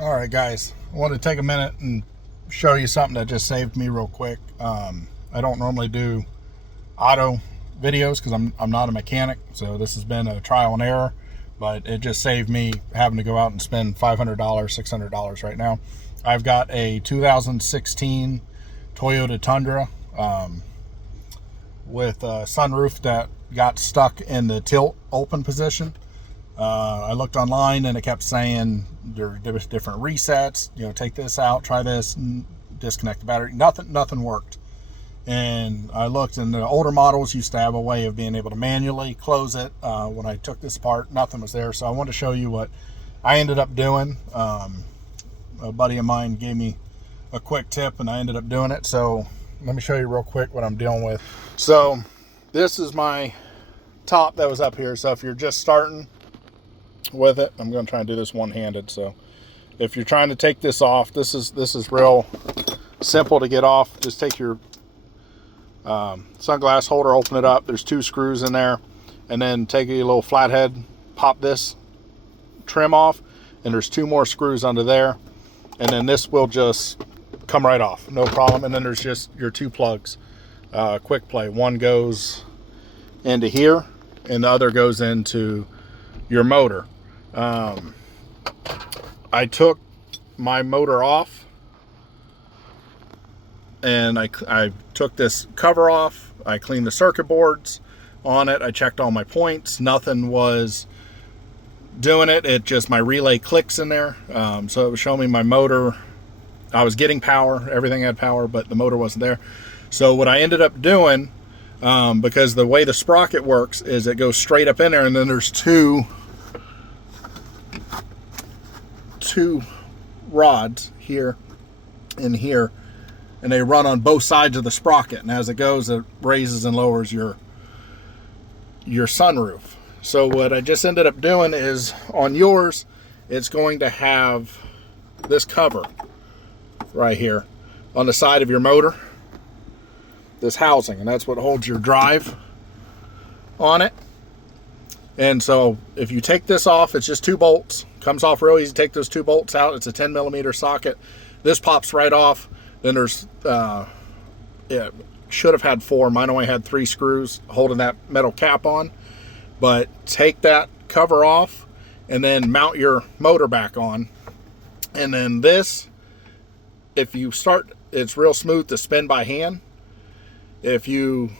All right, guys, I want to take a minute and show you something that just saved me real quick. I don't normally do auto videos because I'm not a mechanic, so this has been a trial and error, but it just saved me having to go out and spend $500, $600 right now. I've got a 2016 Toyota Tundra with a sunroof that got stuck in the tilt open position. I looked online and it kept saying there are different resets, take this out, try this, and disconnect the battery. Nothing worked. And I looked, and the older models used to have a way of being able to manually close it. When I took this apart, nothing was there. So I wanted to show you what I ended up doing. A buddy of mine gave me a quick tip and I ended up doing it. So let me show you real quick what I'm dealing with. So this is my top that was up here. So if you're just starting with it, I'm going to try and do this one-handed. So if you're trying to take this off, this is real simple to get off. Just take your sunglass holder, open it up, there's 2 screws in there, and then take a little flathead, pop this trim off, and there's 2 more screws under there, and then this will just come right off, no problem. And then there's just your 2 plugs, quick play. One goes into here and the other goes into your motor. I took my motor off and I took this cover off. I cleaned the circuit boards on it. I checked all my points. Nothing was doing it. It just, my relay clicks in there. So it was showing me my motor. I was getting power. Everything had power, but the motor wasn't there. So what I ended up doing, because the way the sprocket works is it goes straight up in there, and then there's two rods here and here, and they run on both sides of the sprocket, and as it goes, it raises and lowers your sunroof. So what I just ended up doing is, on yours, it's going to have this cover right here on the side of your motor, this housing, and that's what holds your drive on it. And so if you take this off, it's just 2 bolts. Comes off real easy. Take those 2 bolts out. It's a 10mm socket. This pops right off. Then there's, it should have had 4. Mine only had 3 screws holding that metal cap on. But take that cover off and then mount your motor back on. And then this, if you start, it's real smooth to spin by hand. If you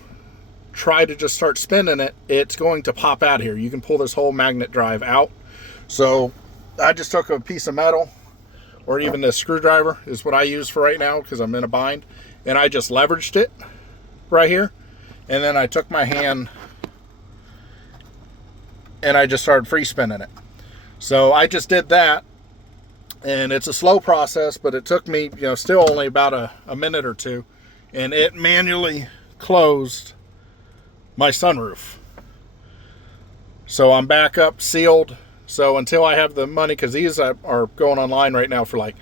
try to just start spinning it, it's going to pop out here. You can pull this whole magnet drive out. So I just took a piece of metal, or even this screwdriver is what I use for right now because I'm in a bind, and I just leveraged it right here, and then I took my hand and I just started free spinning it. So I just did that, and it's a slow process, but it took me, still only about a minute or 2, and it manually closed my sunroof. So I'm back up, sealed. So until I have the money, because these are going online right now for like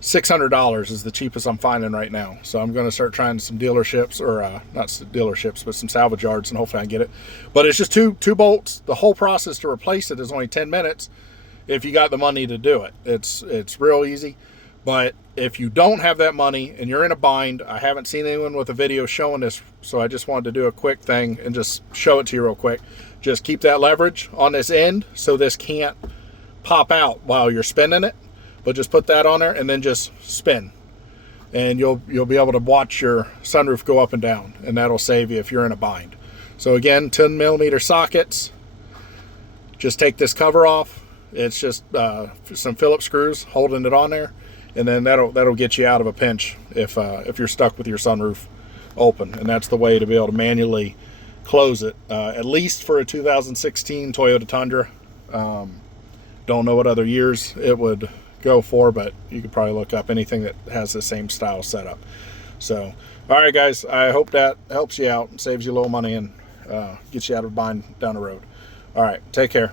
$600 is the cheapest I'm finding right now. So I'm going to start trying some dealerships, or not dealerships, but some salvage yards, and hopefully I can get it. But it's just two bolts. The whole process to replace it is only 10 minutes if you got the money to do it. It's real easy. But if you don't have that money and you're in a bind, I haven't seen anyone with a video showing this, so I just wanted to do a quick thing and just show it to you real quick. Just keep that leverage on this end so this can't pop out while you're spinning it, but just put that on there and then just spin. And you'll be able to watch your sunroof go up and down, and that'll save you if you're in a bind. So again, 10mm sockets. Just take this cover off. It's just some Phillips screws holding it on there. And then that'll get you out of a pinch if you're stuck with your sunroof open. And that's the way to be able to manually close it, at least for a 2016 Toyota Tundra. Don't know what other years it would go for, but you could probably look up anything that has the same style setup. So, all right, guys, I hope that helps you out and saves you a little money and gets you out of a bind down the road. All right, take care.